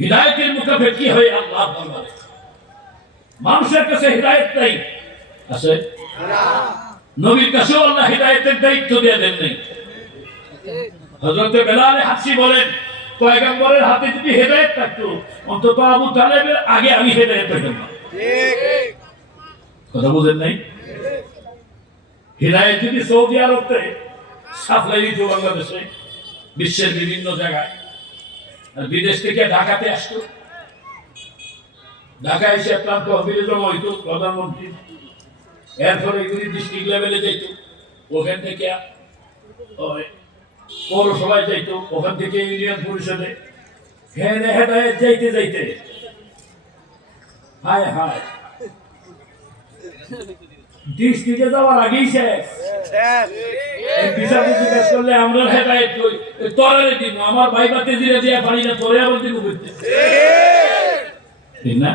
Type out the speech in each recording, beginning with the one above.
হৃদায়তের মুখে কি হয়ে আল্লাহ মানুষের কাছে হৃদায়ত নাই। আছে? নবীর কাছেও আল্লাহ হৃদায়তের দায়িত্ব দিয়ে দেন নাই। বেলাল হাসি বলেন হাতে যদি হেদায়েত থাকতো, অন্তত আবু তালেবের আগে আমি হেদায়েত পেতাম না। কথা বুঝেন নাই? হৃদায়ত যদি সৌদি আরবতে সাপ্লাই দিত বাংলাদেশে বিশ্বের বিভিন্ন জায়গায় বিদেশ থেকে ঢাকাতে আসতো। ঢাকা এসে প্রান্ত তহবিলে হইতো, প্রধানমন্ত্রী। এরপরে এগুলি ডিস্ট্রিক্ট লেভেলে যাইত, ওখান থেকে পৌরসভায় যাইতো, ওখান থেকে ইউনিয়ন পরিষদে। হেনে হেদায়ত যাইতে যাইতে। হায় হায়। ডিস্ট্রিক্টে যাওয়ার আগেই শেষ। এই জিজ্ঞেস করলে আমরা হেদায়ত কই তোরারে দিব। আমার ভাই বাতে দিলে দিয়ে পারি না তোরে আবার দিব করতে ঠিক না?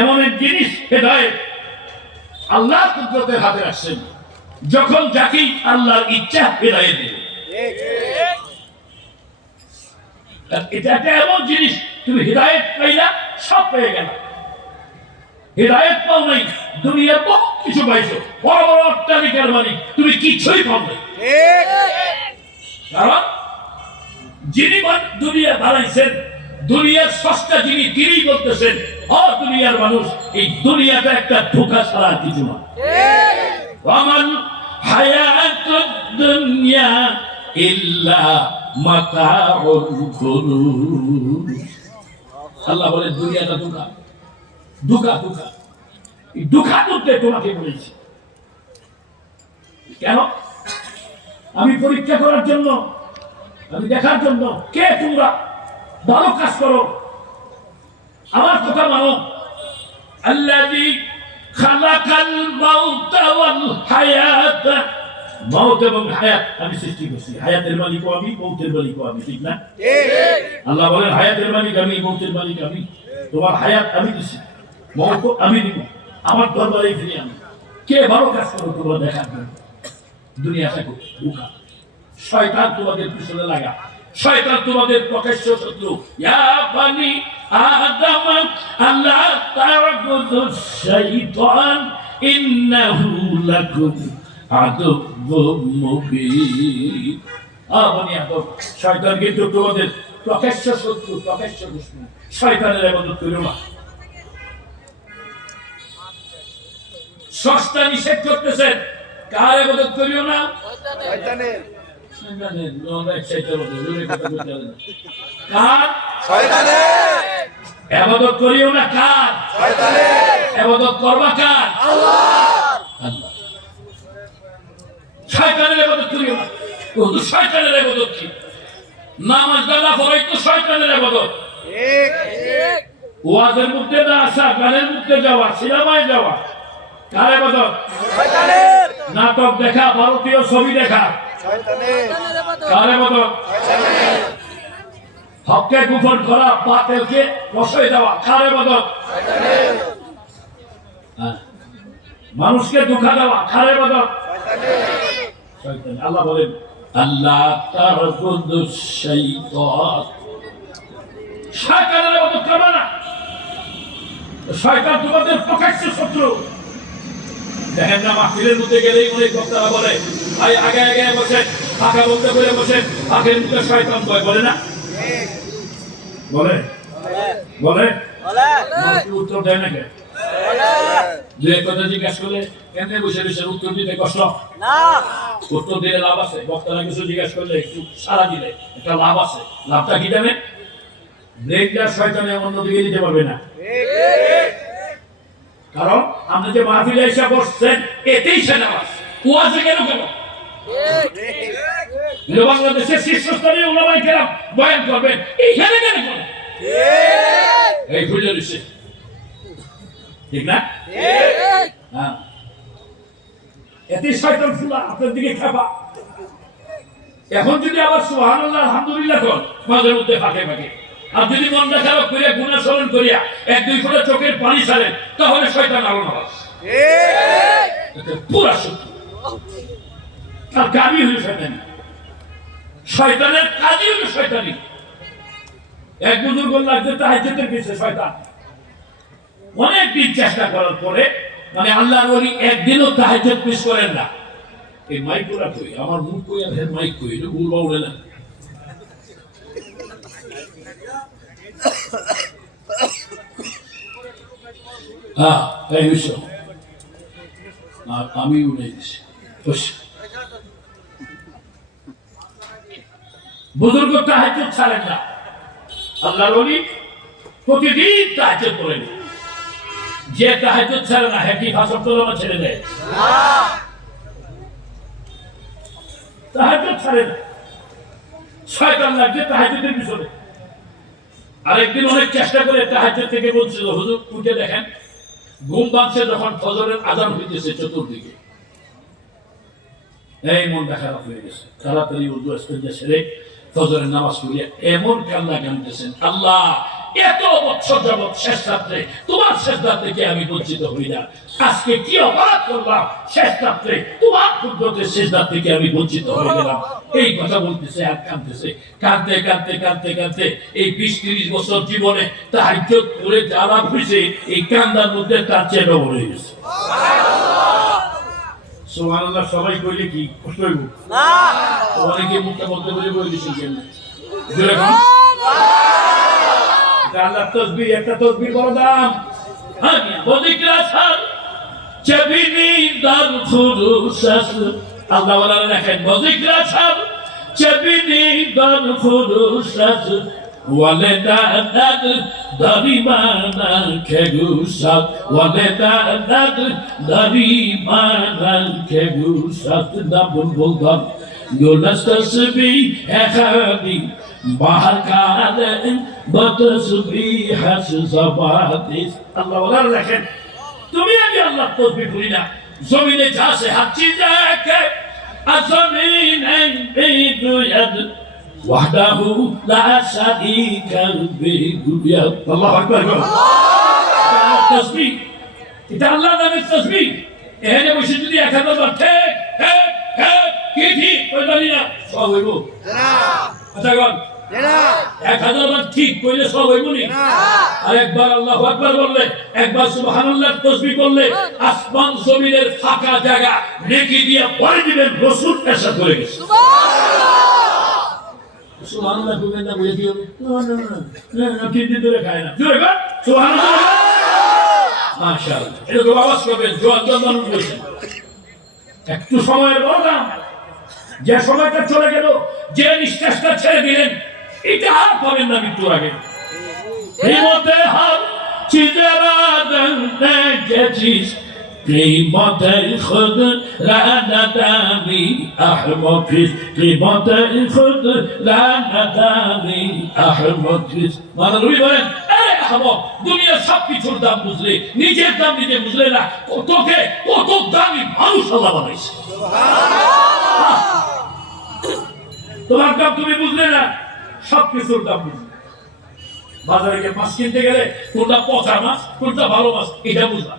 এমন এক জিনিস হেদায়ত আল্লাহ কুদরতের হাতে রাখছেন। যখন যাকেই আল্লাহর ইচ্ছা হেদায়ত দিবে। এটা একটা এমন জিনিস তুমি হৃদায়ত পাইলা সব পেয়ে গেল। হৃদায়ত পাও নাই দুনিয়ার বহু কিছু পাইছো। বড় বড় অট্টালিকার মালিক তুমি কিছুই পাও নাই। কারণ যিনি দুনিয়া বানাইছেন দুনিয়ার সস্তা যিনি তিনি বলতেছেন ও দুনিয়ার মানুষ এই দুনিয়াটা একটা ধোকা ছাড়া কিছু না। ওয়ামাল হায়াতুদ দুনিয়া ইল্লা মাতাউল আল্লাহ বলে দুনিয়াটা ধোকা ধোকা ধোকা এই ধোকা করতে তোমাকে বলেছি। কেন? আমি পরীক্ষা করার জন্য আমি দেখার জন্য কে তোমরা ভালো কাজ করো? আমার কথা মানো। খালাকাল মাউতা ওয়াল হায়াত। মৌত এবং হায়াত আমি সৃষ্টি করছি। হায়াতের মালিকও আমি মৌতের মালিকও আমি ঠিক না? আল্লাহ বলেন হায়াতের মালিক আমি মৌতের মালিক আমি। তোমার হায়াত আমি দিছি। মৌত আমি দিব আমার দরবারে ফিরে আমি কে ভালো কাজ করো তোমরা দেখার জন্য দুনিয়া থাকো বুকা শয়তান তোমাদের পিছনে লাগা। শয়তান তোমাদের প্রকাশ্য শত্রু। ইয়া বানি আদম আল্লাহ তারবুদু শাইতান, ইন্নাহু লাকুম আদুব্বুম মুবিন। আবনি আদম, শয়তান কিন্তু তোমাদের প্রকাশ্য শত্রু, প্রকাশ্য দুশমন। শয়তানের ইবাদত করো না। সস্তা নিষেধ করতেছেন। কার ইবাদত করিও না? না। কার? এবাদত করিও না কার? এবাদত করবা কার? আল্লাহ। শয়তানের এবাদত করিও না। শয়তানের এবাদত কি? নামাজ দাদা পড়াই তো শয়তানের এবাদত ওয়াজের মধ্যে না আসা গানের মধ্যে যাওয়া সিনেমায় যাওয়া। কার এবাদত নাটক দেখা, ভারতীয় ছবি দেখা। কার এবাদত হককে গোপন করা, বাতিলকে প্রশ্রয় দেওয়া কার এবাদত হ্যাঁ। মানুষকে দুঃখা দেওয়া কার শয়তান। আল্লাহ বলেন আল্লাহ তার শয়তানের এবাদত করবে না। শয়তান তোমাদের প্রকাশ্য শত্রু। দেখেন না মাহফিলের মধ্যে গেলেই অনেক বক্তারা বলে ভাই আগে আগে বসে ফাঁকা বলতে করে বসে ফাঁকের মুখে শয়তান বয় বলে না? বলে? বলে? উত্তর দেয় না কে যে কথা জিজ্ঞাসা করলে কেন বসে বসে উত্তর দিতে কষ্ট? উত্তর দিলে লাভ আছে। বক্তারা কিছু জিজ্ঞাসা করলে একটু সারা দিলে একটা লাভ আছে। লাভটা কি জানে ব্রেকটা শয়তানে অন্যদিকে দিতে পারবে না। কারণ আপনি যে মাহফিলে এসে বসছেন, এতেই সে নামাজ। কুয়াশে কেন কেন বাংলাদেশের শীর্ষস্থানীয় ওলামাই কেরাম বয়ান করবেন, এইখানে কেন এই দিচ্ছে ঠিক না? হ্যাঁ। এতে শয়তান ফুলা, আপনার দিকে খাবা এখন যদি আবার সুবহানাল্লাহ, আলহামদুলিল্লাহ মাঝে মধ্যে ফাঁকে ফাঁকে। আর যদি মনটা খারাপ করিয়া, গুণা স্মরণ করিয়া এক দুই ফোঁটা চোখের পানি ছাড়েন, তাহলে শয়তান আলো নামাজ পুরা শত্রু। তার গাবি হলো শয়তানি। শয়তানের কাজই হলো শয়তানি। এক বুজুর্গ লাগছে যেতে পিছে শয়তান। অনেক দিন চেষ্টা করার পরে মানে আল্লাহর ওলি একদিনও তাহাজ্জুদ মিস করেন না। এই মাইকগুলা কই? আমার মুখ কই আর মাইক কই? এটা ভুল বাউলে না। হ্যাঁ এই আমি বস। বুজুর্গ তাহাজ্জুদ ছাড়েন না। আল্লাহর প্রতিদিন তাহাজ্জুদ করেন যে তাহাজ্জুদ ছাড়ে না হ্যাঁ কি ফাঁসর তোলনা ছেড়ে দেয়? তাহাজ্জুদ ছাড়ে না। লাগছে পিছনে। আরেকদিন অনেক চেষ্টা করে তাহাজ্জুদ থেকে বলছিল হুজুর, উঠে দেখেন, ঘুম ভাঙছে যখন ফজরের আজান হইতেছে চতুর্দিকে। এই মনটা হয়ে গেছে। তাড়াতাড়ি উর্দু সেরে ফজরের নামাজ পড়িয়া এমন কান্না কানতেছেন আল্লাহ এত বছর যাবৎ শেষ রাত্রে তোমার শেষ রাত্রে আমি বঞ্চিত হই না। আজকে কি অপরাধ করলাম? শেষ রাত্রে তোমার কুদরতের শেষ রাত্রে কি আমি বঞ্চিত হয়ে গেলাম। এই কথা বলতেছে আর কাঁদতেছে। কাঁদতে কাঁদতে কাঁদতে কাঁদতে এই বিশ তিরিশ বছর জীবনে তাহাজ্য করে জ্বালা হয়েছে এই কান্দার মধ্যে তার চেয়ে হয়ে গেছে। সুবহানাল্লাহ সবাই কইলে কি কষ্ট হইব? অনেকে মুখটা বলতে বলে জোরে কন। এটা আল্লাহর তসবিহ, একটা তসবির বড় দাম হ্যাঁ, বদিকর আসার, চেবিনি দার ফুরুসাস। আল্লাহ ওয়ালারা লেখেন, বদিকর আসার, চেবিনি দার ফুরুসাস। ولدانك ضريبانا كجوسات ولدانك ضريبانا كجوسات دبل بلدان يلستسبي أخابي bahar kalen batasbih zabatis Allah OLA লেখেন তুমি আমি আল্লাহ তসবিহ করি না জমিনে যা সে হাঁচি যাকে আজমিনে বেদু ইয়াদ وحده لا شريك له الله اكبر তসবিহ এটা আল্লাহ নামের তসবিহ এখানে বসে যদি এক হাজার বার ঠিক ঠিক ঠিক কি ঠিক কই জানি না সব হইব আচ্ছা গন এক হাজার বার ঠিক কইলে সব হইব নি। আর একবার আল্লাহ আকবার বললে একবার তাসবিহ করলে আসমান জমিনের ফাঁকা জায়গা নেকি দিয়ে ভরে দিবেন রসুল পেশা করে গেছে। সুবহানাল্লাহ। না বুঝে দিও। না না না না না তিন দিন ধরে খায় না। জোরে কর। সুবহানাল্লাহ। মাশাআল্লাহ। এরকম আওয়াজ করবেন জোয়ান জোয়ান বলছেন একটু সময়ের বললাম যে সময়টা চলে গেল যে নিঃশ্বাসটা ছেড়ে দিলেন এটা পাবেন না মৃত্যুর আগে। প্রেমতে হার চিজেরা রবি বলেন আরে আহমদ দুনিয়ার সব কিছুর দাম বুঝলে। নিজের দাম নিজে বুঝলে না। কতকে কত দামি মানুষ আল্লাহ বানাইছে। তোমার দাম তুমি বুঝলে না। সব কিছুর দাম বাজারে গিয়ে মাছ কিনতে গেলে কোনটা পচা মাছ, কোনটা ভালো মাছ, এটা বুঝলাম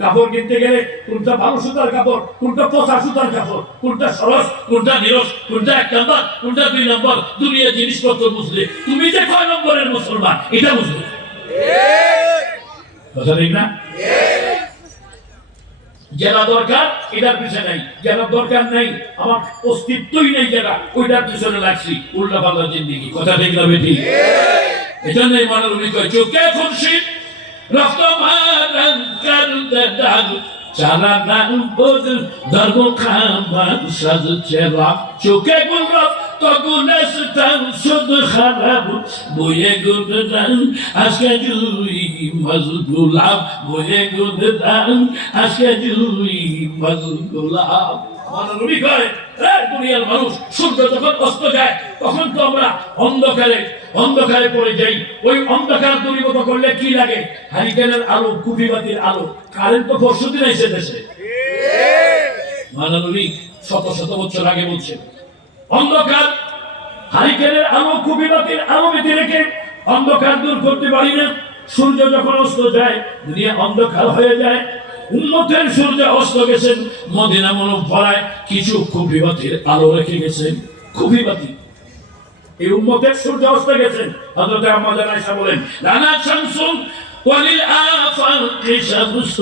কাপড় কিনতে গেলে কোনটা ভালো সুতার কাপড়, কোনটা পচা সুতার কাপড়, কোনটা সরস, কোনটা নিরস, কোনটা এক নাম্বার, কোনটা দুই নাম্বার দুনিয়া জিনিসপত্র বুঝলে। তুমি যে কয় নম্বরের মুসলমান, এটা বুঝলে। কথা না? জেলা দরকার, এটার পিছনে নাই। জেলা দরকার নাই, আমার অস্তিত্বই নেই জেলা ওইটার পিছনে লাগছি। উল্টা পাল্টা জিন্দিগি, কথা বেটি এটা নেই উনি কয়, চোখে খুশি রক্ত মারান দাগ চারা নাম বদল ধর্ম খামান রাখ চোখে গুল তগুনে আজকে জুই মজুল গোলাপ। বয়ে গুদান আজকে জুই মজুল গোলাপ। মানবী দুনিয়ার মানুষ সূর্য যখন অস্ত যায় তখন তো আমরা অন্ধকারে অন্ধকারে পড়ে যাই। ওই অন্ধকার দূরীভূত করলে কি লাগে? হারিকেনের আলো কুপিবাতির আলো কারেন্ট তো পরশু দিন এসে দেশে মানবী শত শত বছর আগে বলছেন অন্ধকার, হারিকেনের আলো কুপিবাতির আলো বেঁধে রেখে অন্ধকার দূর করতে পারি না। সূর্য যখন অস্ত যায়, দুনিয়া অন্ধকার হয়ে যায়। উন্মতের সূর্য অস্ত গেছেন, মদিনা মনো ভরায় কিছু খুবিবাতির আলো রেখে গেছেন। খুবিবাতি এই উম্মতের সূর্য অস্ত গেছেন। হযরত আম্মাজান আয়েশা বলেন লানা শামসুন وللآفاق شمس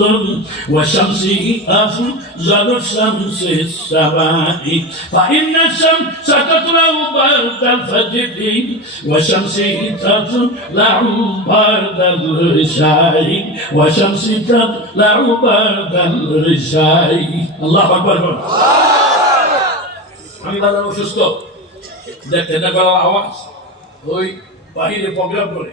وشمسه أفضل الشمس السماء فإن الشمس تطلع بعد الفجر وشمسه تطلع بعد العشاء وشمسه تطلع بعد العشاء الله أكبر আমি বাজার অসুস্থ দেখতে না করার আওয়াজ ওই বাহিরে প্রোগ্রাম করে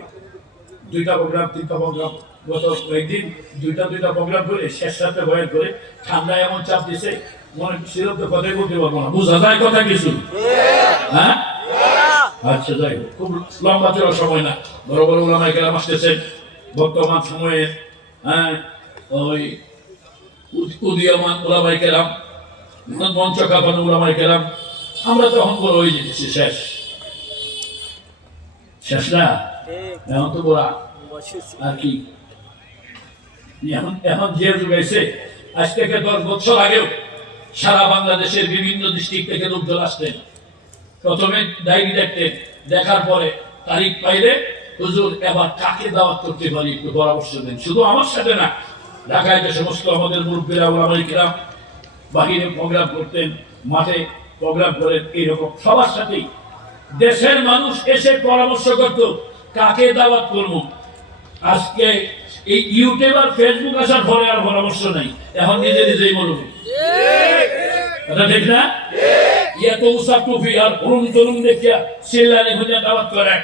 দুইটা প্রোগ্রাম তিনটা প্রোগ্রাম গত কয়েকদিন দুইটা দুইটা প্রোগ্রাম করে শেষ রাতে বয়ান করে ঠান্ডা এমন চাপ দিছে মনে সেরকম তো কথাই বলতে পারব না। বোঝা যায় কথা কিছু হ্যাঁ? আচ্ছা যাই হোক, খুব লম্বা চলার সময় না। বড় বড় ওলামাই কেরাম আসতেছেন। বর্তমান সময়ে হ্যাঁ ওই উদ- উদীয়মান ওলামাই কেরাম মঞ্চ কাঁপানো ওলামাই কেরাম আমরা তখন বড় হয়ে যেতেছি শেষ। শেষ না? এখন এখন আজ থেকে দশ বছর আগেও সারা বাংলাদেশের বিভিন্ন ডিস্ট্রিক্ট থেকে লোকজন আসতেন। প্রথমে ডায়েরি দেখতেন, দেখার পরে তারিখ পাইলে হুজুর এবার কাকে দাওয়াত করতে পারি একটু পরামর্শ দেন। শুধু আমার সাথে না, ঢাকায় যে সমস্ত আমাদের মুরব্বীরা ওলামাইকেরাম বাহিরে প্রোগ্রাম করতেন, মাঠে প্রোগ্রাম করেন, এইরকম সবার সাথেই। দেশের মানুষ এসে পরামর্শ করত কাকে দাওয়াত করব? আজকে এই ইউটিউব আর ফেসবুক আসার পরে আর পরামর্শ নাই। এখন নিজে নিজেই বলুন কথা ঠিক না? ইয়া তো উসা টুফি আর হরুম তরুণ দেখিয়া সিল্লানি হুজা দাওয়াত করে।